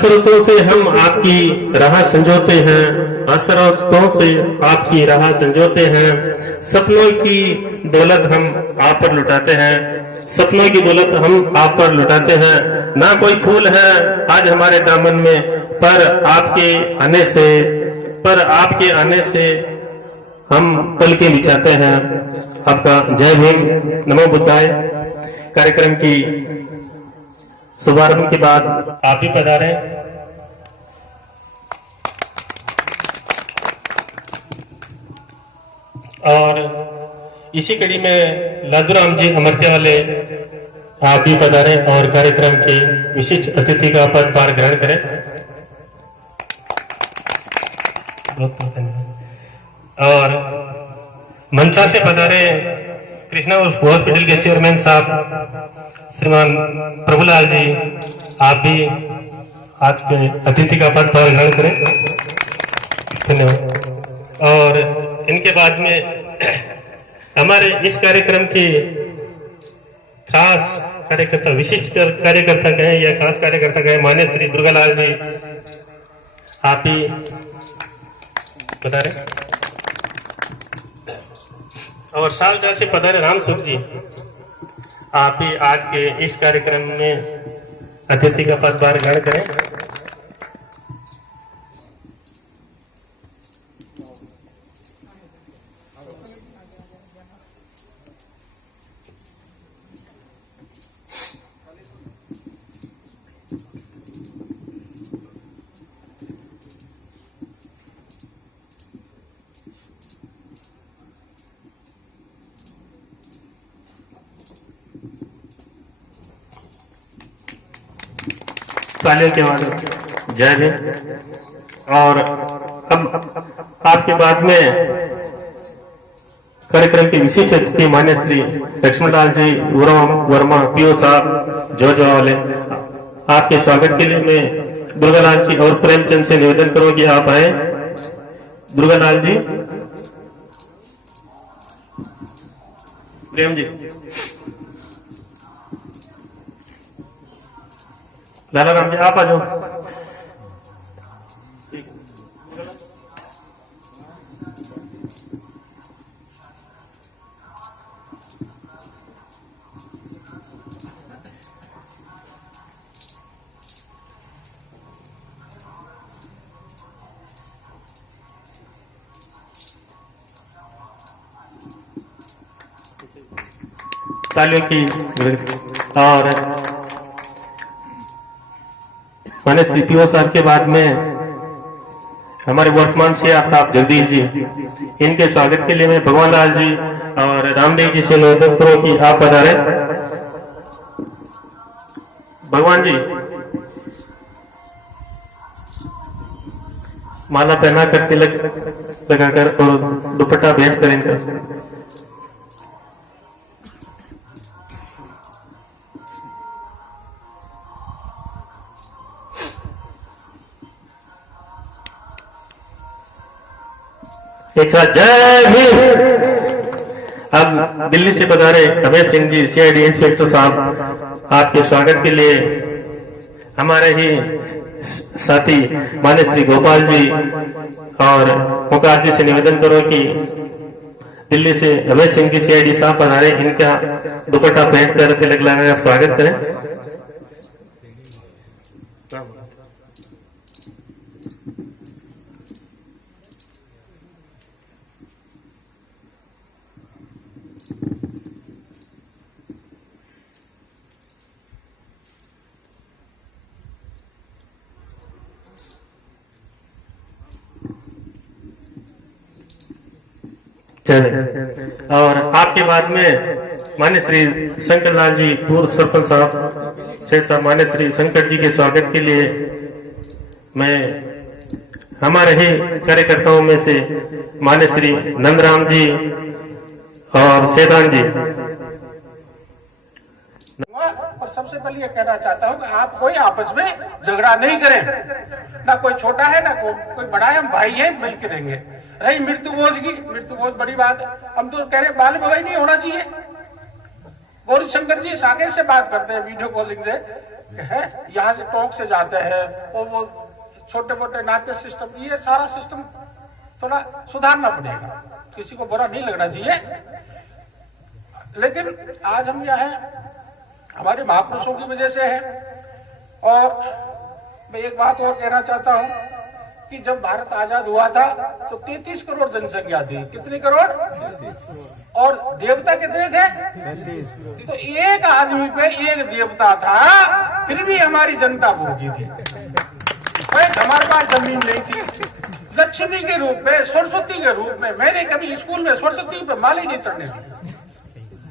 हसरतों से हम आपकी राह संजोते हैं, हसरतों से आपकी राह संजोते हैं, सपनों की दौलत हम आप पर लुटाते हैं, सपनों की दौलत हम आप पर लुटाते हैं। ना कोई फूल है आज हमारे दामन में, पर आपके आने से हम पलके बिछाते हैं। आपका जय भीम, नमो बुद्धाय। कार्यक्रम की शुभारंभ के बाद आप भी पधारें। और इसी कड़ी में लादूराम जी अमरत्या वाले आप भी पधारें और कार्यक्रम की विशिष्ट अतिथि का पदभार ग्रहण करें। और मंचा से पधारे कृष्णा हॉस्पिटल के चेयरमैन साहब श्रीमान प्रभुलाल जी, आप भी आज के अतिथि का पदभार ग्रहण करें। धन्यवाद। और इनके बाद में हमारे इस कार्यक्रम की खास कार्यकर्ता, विशिष्ट कार्यकर्ता कहें या खास कार्यकर्ता कहें, मान्य श्री दुर्गालाल जी, आप भी बता रहे। और सावधान से पधारे राम सुख जी, आप भी आज के इस कार्यक्रम में अतिथि का पदभार ग्रहण करें। तालियों के बाद जय भीम। और अब आपके बाद में कार्यक्रम के विशिष्ट अतिथि मान्य श्री लक्ष्मणलाल जी वर्मा पीओ साहब जो वाले, आपके स्वागत के लिए मैं दुर्गालाल जी और प्रेमचंद से निवेदन करूं कि आप आए। दुर्गालाल जी, प्रेम जी, लाला राम जी, आप आ जाओ। तालियों की। और माने सीपीओ साहब के बाद में हमारे वर्तमान सीआर साहब जगदीश जी, इनके स्वागत के लिए मैं भगवान लाल जी और रामदेव जी से निवेदन करूं कि आप पधारें। भगवान जी, माला पहना कर तिलक लगाकर और दुपट्टा भेंट करें इनका। एक साथ जय भीम। अब दिल्ली से पधारे अभय सिंह जी सीआईडी इंस्पेक्टर साहब, आपके स्वागत के लिए हमारे ही साथी मान्य श्री गोपाल जी और मुकार जी से निवेदन करो कि दिल्ली से अभय सिंह जी सीआईडी साहब पधारे, इनका दुपट्टा पहन कर तिलक लगाकर स्वागत करें। और आपके बाद में मान्य श्री शंकर लाल जी पूर्व सरपंच साहब सेठ साहब, मान्य श्री शंकर जी के स्वागत के लिए मैं हमारे ही कार्यकर्ताओं में से मान्य श्री नंदराम जी और सेदान जी। और सबसे पहले ये कहना चाहता हूँ कि आप कोई आपस में झगड़ा नहीं करें, ना कोई छोटा है ना कोई बड़ा है, हम भाई हैं, मिलकर रहेंगे। रही मृत्यु भोज की, मृत्यु भोज बड़ी बात है, हम तो कह रहे बाल विवाह नहीं होना चाहिए। गौरी शंकर जी साकेत से बात करते हैं वीडियो कॉलिंग से, है, यहाँ से टोंक से जाते हैं और वो छोटे मोटे नाट्य सिस्टम, ये सारा सिस्टम थोड़ा सुधारना पड़ेगा। किसी को बुरा नहीं लगना चाहिए, लेकिन आज हम यह है हमारे महापुरुषों की वजह से है। और मैं एक बात और कहना चाहता हूं कि जब भारत आजाद हुआ था तो 33 करोड़ जनसंख्या थी। कितने करोड़? और देवता कितने थे? 33। तो एक आदमी पे एक देवता था, फिर भी हमारी जनता भूखी थी। हमारे पास जमीन नहीं थी। लक्ष्मी के रूप में, सरस्वती के रूप में, मैंने कभी स्कूल में सरस्वती पे माली नहीं चढ़ने दी।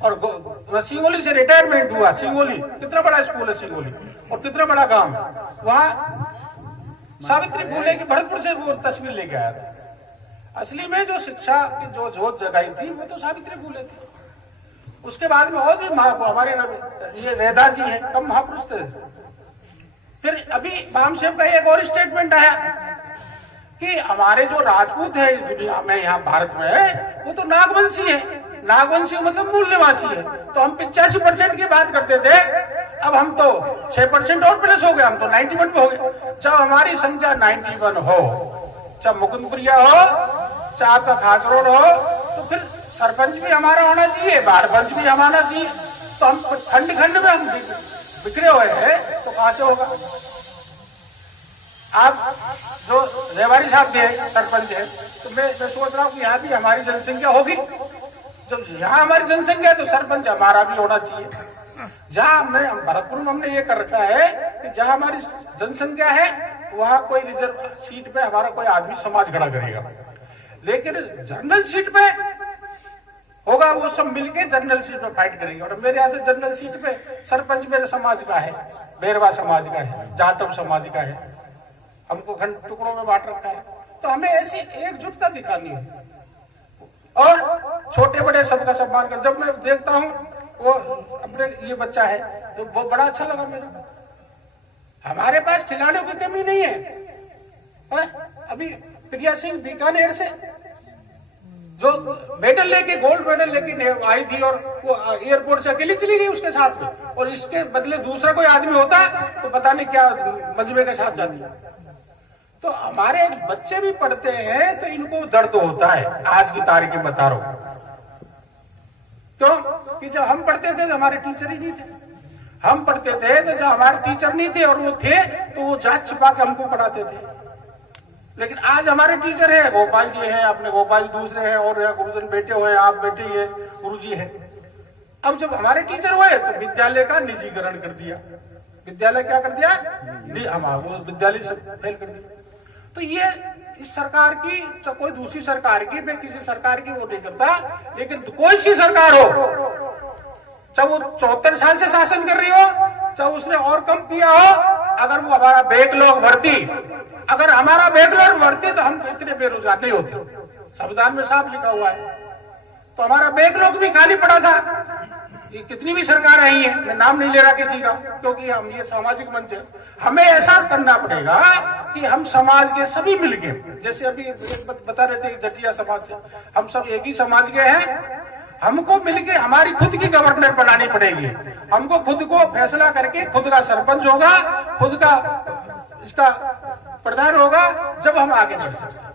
और सिंगोली से रिटायरमेंट हुआ। सिंगोली कितना बड़ा स्कूल है सिंगोली, और कितना बड़ा गांव है। वहां सावित्री फुले की भरतपुर से वो तस्वीर लेके आया था। असली में जो शिक्षा की जो जोत जगाई थी वो तो सावित्री फुले थी। उसके बाद में और भी हमारे ये वेदा जी है, कम महापुरुष थे। फिर अभी बामसेव का एक और स्टेटमेंट आया कि हमारे जो राजपूत है इस दुनिया में, यहाँ भारत में, वो तो नागवंशी है। नागवंशी मतलब मूल निवासी है। तो हम 85% की बात करते थे, अब हम तो 6% और प्लस हो गए, हम तो 91 पे हो गए। जब हमारी संख्या 91 हो, चाहे मुकुंदपुरिया हो, चाहे आपका खासरोड हो, तो फिर सरपंच भी हमारा होना चाहिए, वार्ड पंच भी हमारा चाहिए। तो हम खंड खंड में हम बिखरे हुए हैं, तो कहां से होगा? आप जो रेवाड़ी साहब थे सरपंच है, तो मैं सोच रहा हूँ कि यहाँ भी हमारी जनसंख्या होगी। जब यहाँ हमारी जनसंख्या है तो सरपंच हमारा भी होना चाहिए। जहाँ हमने भरतपुर में हमने ये कर रखा है कि जहाँ हमारी जनसंख्या है वहाँ कोई रिजर्व सीट पे हमारा कोई आदमी समाज खड़ा करेगा, लेकिन जनरल सीट पे होगा वो सब मिलके जनरल सीट पे फाइट करेंगे। और मेरे यहाँ से जनरल सीट पे सरपंच मेरे समाज का है, बेरवा समाज का है, जाटव समाज का है। हमको खंड टुकड़ों में बांट रखा है। तो हमें ऐसी एकजुटता दिखानी है और छोटे बड़े सबका सम्मान कर। जब मैं देखता हूँ वो अपने ये बच्चा है तो वो बड़ा अच्छा लगा मेरे को। हमारे पास खिलाड़ियों की कमी नहीं है। अभी प्रिया सिंह बीकानेर से जो मेडल लेके, गोल्ड मेडल लेके आई थी और वो एयरपोर्ट से अकेली चली गई उसके साथ में, और इसके बदले दूसरा कोई आदमी होता तो पता नहीं क्या मजबे के साथ जाती। तो हमारे बच्चे भी पढ़ते हैं तो इनको दर्द होता है। आज की तारीख में बता रहा हूं, क्यों कि जब हम पढ़ते थे तो हमारे टीचर ही नहीं थे। हम पढ़ते थे तो जब हमारे टीचर नहीं थे और वो थे तो वो जात छिपा के हमको पढ़ाते थे। लेकिन आज हमारे टीचर है, गोपाल जी हैं, अपने गोपाल दूसरे हैं, और गुरुजन बेटे हुए, आप बेटे ही है, गुरु जी है। अब जब हमारे टीचर हुए तो विद्यालय का निजीकरण कर दिया। विद्यालय क्या कर दिया? वो विद्यालय से फेल कर दिया। तो ये इस सरकार की, चाहे कोई दूसरी सरकार की, मैं किसी सरकार की वो नहीं करता, लेकिन कोई सी सरकार हो, चाहे वो 74 साल से शासन कर रही हो, चाहे उसने और कम किया हो, अगर वो हमारा बैकलॉग भरती, अगर हमारा बैकलॉग भरती तो हम इतने बेरोजगार नहीं होते। संविधान में साफ लिखा हुआ है। तो हमारा बैकलॉग भी खाली पड़ा था। ये कितनी भी सरकार आई है, मैं नाम नहीं ले रहा किसी का, क्योंकि हम ये सामाजिक मंच है। हमें ऐसा करना पड़ेगा कि हम समाज के सभी मिलके, जैसे अभी बता रहे थे जटिया समाज से, हम सब एक ही समाज के हैं। हमको मिलके हमारी खुद की गवर्नमेंट बनानी पड़ेगी। हमको खुद को फैसला करके खुद का सरपंच होगा, खुद का इसका प्रधान होगा, जब हम आगे बढ़ सकते हैं।